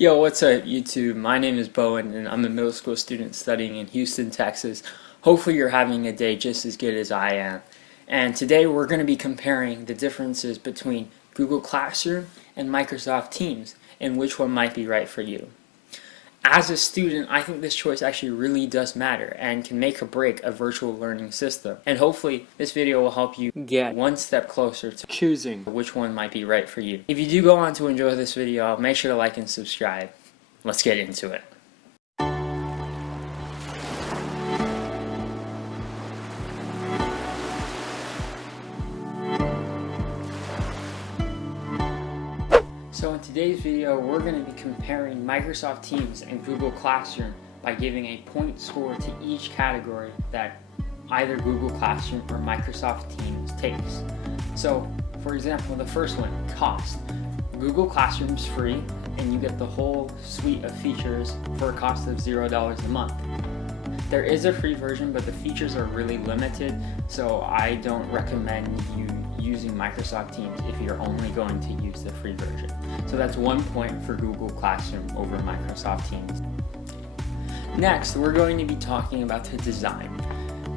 Yo, what's up YouTube? My name is Bowen and I'm a middle school student studying in Houston, Texas. Hopefully you're having a day just as good as I am. And today we're going to be comparing the differences between Google Classroom and Microsoft Teams and which one might be right for you. As a student, I think this choice actually really does matter and can make or break a virtual learning system. And hopefully this video will help you get one step closer to choosing which one might be right for you. If you do go on to enjoy this video, make sure to like and subscribe. Let's get into it. So in today's video, we're going to be comparing Microsoft Teams and Google Classroom by giving a point score to each category that either Google Classroom or Microsoft Teams takes. So for example, the first one, cost. Google Classroom is free and you get the whole suite of features for a cost of $0 a month. There is a free version, but the features are really limited, so I don't recommend you using Microsoft Teams if you're only going to use the free version. So that's 1 point for Google Classroom over Microsoft Teams. Next, we're going to be talking about the design.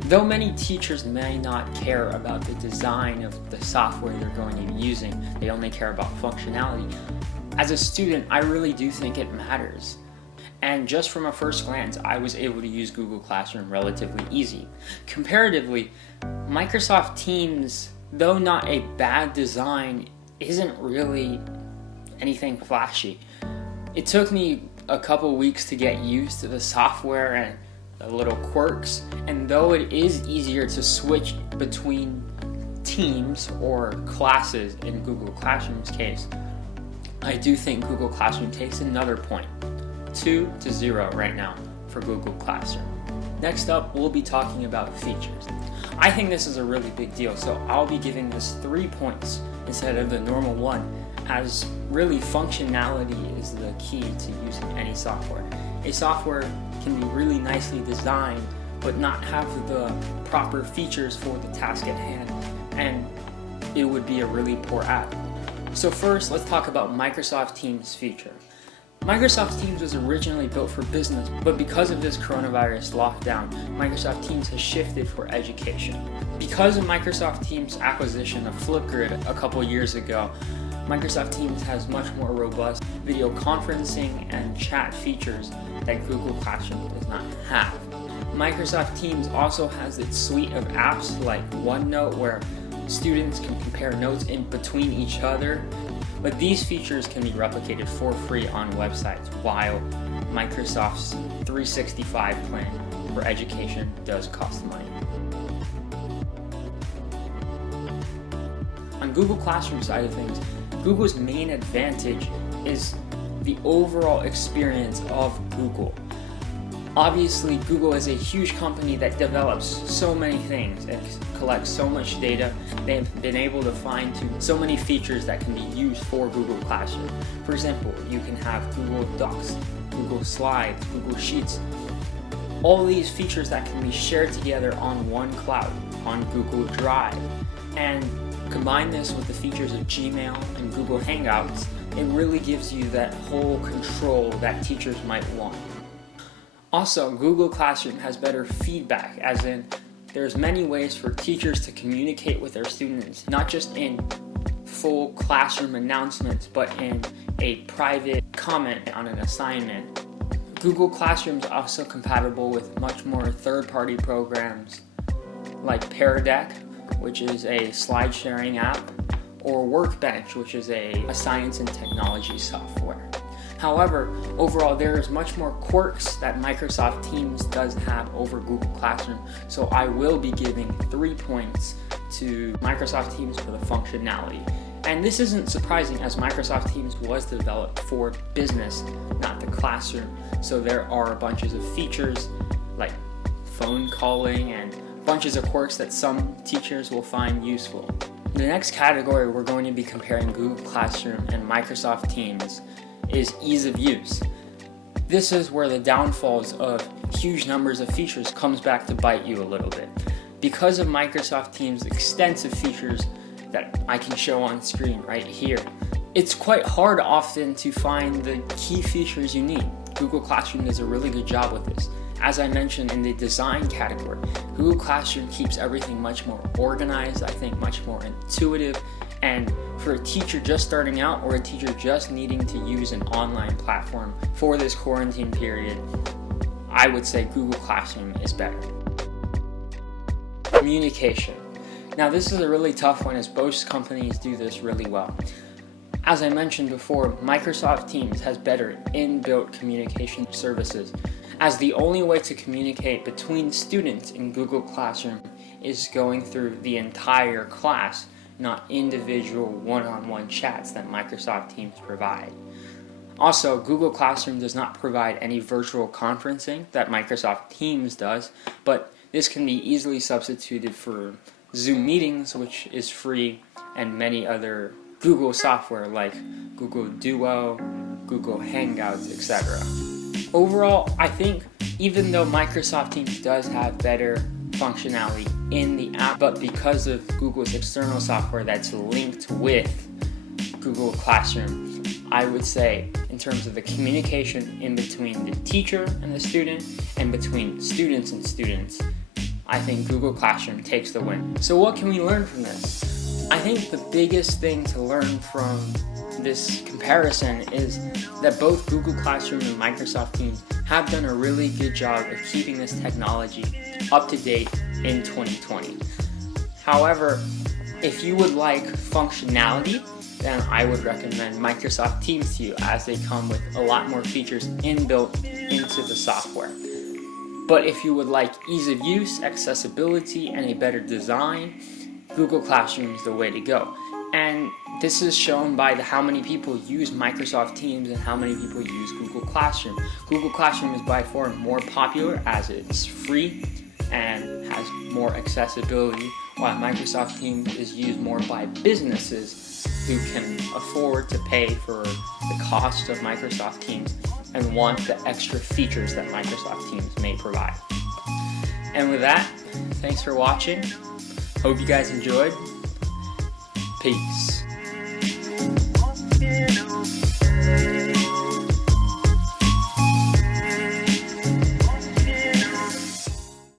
Though many teachers may not care about the design of the software they're going to be using, they only care about functionality. As a student, I really do think it matters. And just from a first glance, I was able to use Google Classroom relatively easy. Comparatively, Microsoft Teams, though not a bad design, isn't really anything flashy. It took me a couple weeks to get used to the software and the little quirks, and though it is easier to switch between teams or classes in Google Classroom's case, I do think Google Classroom takes another point. 2-0 right now for Google Classroom. Next up, we'll be talking about features. I think this is a really big deal, so I'll be giving this 3 points instead of the normal 1, as really functionality is the key to using any software. A software can be really nicely designed, but not have the proper features for the task at hand, and it would be a really poor app. So first, let's talk about Microsoft Teams feature. Microsoft Teams was originally built for business, but because of this coronavirus lockdown, Microsoft Teams has shifted for education. Because of Microsoft Teams' acquisition of Flipgrid a couple years ago, Microsoft Teams has much more robust video conferencing and chat features that Google Classroom does not have. Microsoft Teams also has its suite of apps like OneNote, where students can compare notes in between each other. But these features can be replicated for free on websites, while Microsoft's 365 plan for education does cost money. On Google Classroom side of things, Google's main advantage is the overall experience of Google. Obviously, Google is a huge company that develops so many things and collects so much data. They've been able to fine-tune so many features that can be used for Google Classroom. For example, you can have Google Docs, Google Slides, Google Sheets. All these features that can be shared together on one cloud, on Google Drive. And combine this with the features of Gmail and Google Hangouts, it really gives you that whole control that teachers might want. Also, Google Classroom has better feedback, as in there's many ways for teachers to communicate with their students, not just in full classroom announcements, but in a private comment on an assignment. Google Classroom is also compatible with much more third-party programs like Pear Deck, which is a slide sharing app, or Workbench, which is a science and technology software. However, overall, there is much more quirks that Microsoft Teams does have over Google Classroom, so I will be giving 3 points to Microsoft Teams for the functionality. And this isn't surprising, as Microsoft Teams was developed for business, not the classroom, so there are bunches of features like phone calling and bunches of quirks that some teachers will find useful. The next category we're going to be comparing Google Classroom and Microsoft Teams is ease of use. This is where the downfalls of huge numbers of features comes back to bite you a little bit. Because of Microsoft Teams' extensive features that I can show on screen right here, it's quite hard often to find the key features you need. Google Classroom does a really good job with this. As I mentioned in the design category, Google Classroom keeps everything much more organized, I think much more intuitive, and for a teacher just starting out or a teacher just needing to use an online platform for this quarantine period, I would say Google Classroom is better. Communication. Now this is a really tough one, as most companies do this really well. As I mentioned before, Microsoft Teams has better inbuilt communication services, as the only way to communicate between students in Google Classroom is going through the entire class, not individual one-on-one chats that Microsoft Teams provide. Also, Google Classroom does not provide any virtual conferencing that Microsoft Teams does, but this can be easily substituted for Zoom meetings, which is free, and many other Google software like Google Duo, Google Hangouts, etc. Overall, I think even though Microsoft Teams does have better functionality in the app, but because of Google's external software that's linked with Google Classroom, I would say in terms of the communication in between the teacher and the student and between students and students, I think Google Classroom takes the win. So what can we learn from this? I think the biggest thing to learn from this comparison is that both Google Classroom and Microsoft Teams have done a really good job of keeping this technology up to date in 2020. However, if you would like functionality, then I would recommend Microsoft Teams to you, as they come with a lot more features inbuilt into the software. But if you would like ease of use, accessibility, and a better design, Google Classroom is the way to go. And this is shown by how many people use Microsoft Teams and how many people use Google Classroom. Google Classroom is by far more popular as it's free and has more accessibility, while Microsoft Teams is used more by businesses who can afford to pay for the cost of Microsoft Teams and want the extra features that Microsoft Teams may provide. And with that, thanks for watching. Hope you guys enjoyed. Peace.